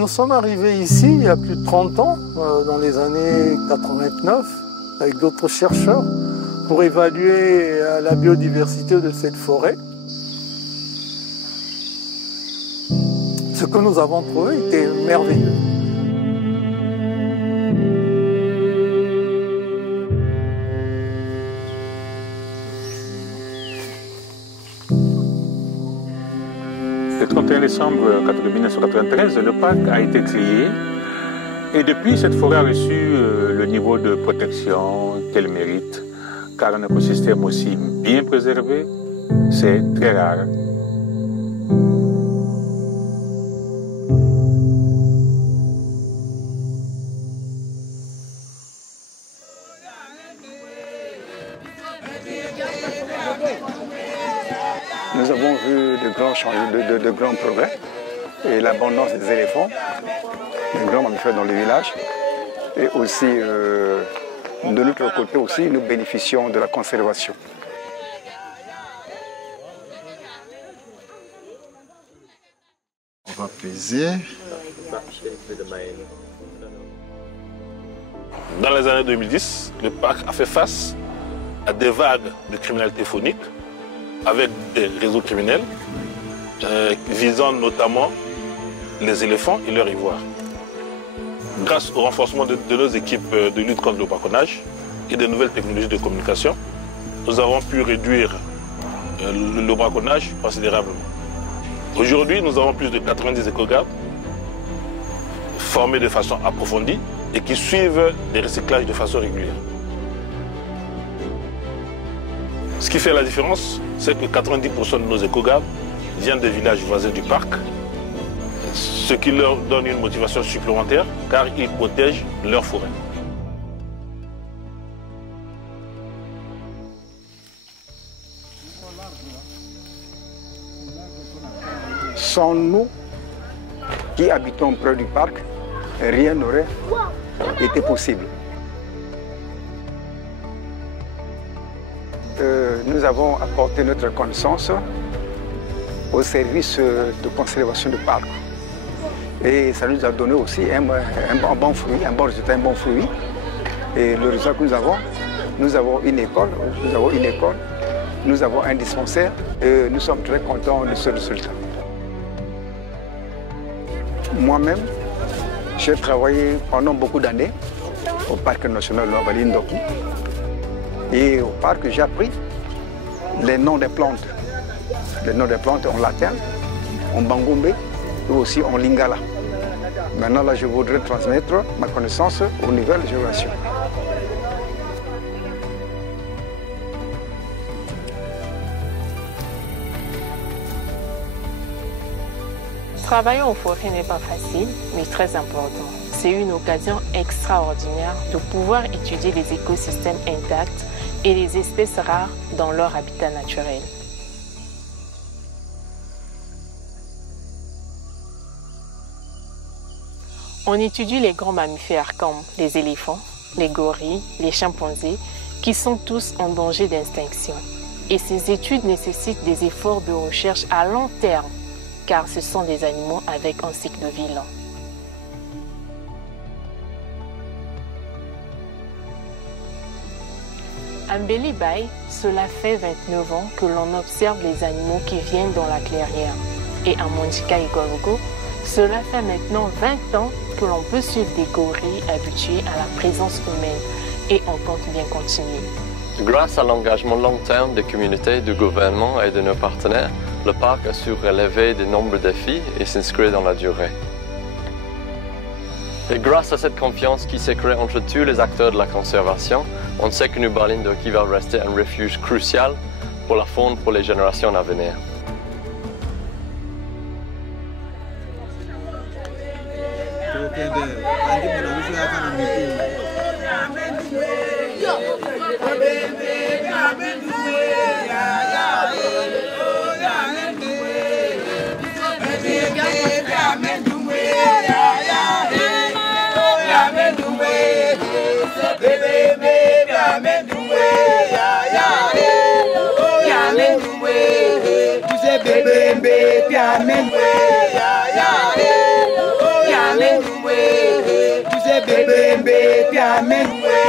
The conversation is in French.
Nous sommes arrivés ici il y a plus de 30 ans, dans les années 89, avec d'autres chercheurs, pour évaluer la biodiversité de cette forêt. Ce que nous avons trouvé était merveilleux. Le 31 décembre 1993, le parc a été créé et depuis, cette forêt a reçu le niveau de protection qu'elle mérite, car un écosystème aussi bien préservé, c'est très rare. Nous avons vu de grands progrès et l'abondance des éléphants, des grands mammifères dans le village. Et aussi, de l'autre côté aussi, nous bénéficions de la conservation. On va peser. Dans les années 2010, le parc a fait face à des vagues de criminalité faunique avec des réseaux criminels visant notamment les éléphants et leur ivoire. Grâce au renforcement de nos équipes de lutte contre le braconnage et des nouvelles technologies de communication, nous avons pu réduire le braconnage considérablement. Aujourd'hui, nous avons plus de 90 éco-gardes formés de façon approfondie et qui suivent les recyclages de façon régulière. Ce qui fait la différence, c'est que 90% de nos éco-gardes viennent des villages voisins du parc, ce qui leur donne une motivation supplémentaire car ils protègent leur forêt. Sans nous, qui habitons près du parc, rien n'aurait été possible. Nous avons apporté notre connaissance au service de conservation du parc. Et ça nous a donné aussi un bon fruit, un bon résultat, un bon fruit. Et le résultat que nous avons une école, nous avons un dispensaire et nous sommes très contents de ce résultat. Moi-même, j'ai travaillé pendant beaucoup d'années au parc national de Wabali-Ndoku. Et au parc, j'ai appris les noms des plantes. Les noms des plantes en latin, en bangombe et aussi en lingala. Maintenant, là, je voudrais transmettre ma connaissance aux nouvelles générations. Travailler en forêt n'est pas facile, mais très important. C'est une occasion extraordinaire de pouvoir étudier les écosystèmes intacts et les espèces rares dans leur habitat naturel. On étudie les grands mammifères comme les éléphants, les gorilles, les chimpanzés, qui sont tous en danger d'extinction. Et ces études nécessitent des efforts de recherche à long terme, car ce sont des animaux avec un cycle de vie lent. À Mbeli Bay, cela fait 29 ans que l'on observe les animaux qui viennent dans la clairière. Et à Mondjika et Gorogo, cela fait maintenant 20 ans que l'on peut suivre des gorilles habitués à la présence humaine. Et on compte bien continuer. Grâce à l'engagement long terme des communautés, du gouvernement et de nos partenaires, le parc a su relever de nombreux défis et s'inscrire dans la durée. Et grâce à cette confiance qui s'est créée entre tous les acteurs de la conservation, on sait que Nubarlindoki va rester un refuge crucial pour la faune pour les générations à venir. Baby, jamais loué.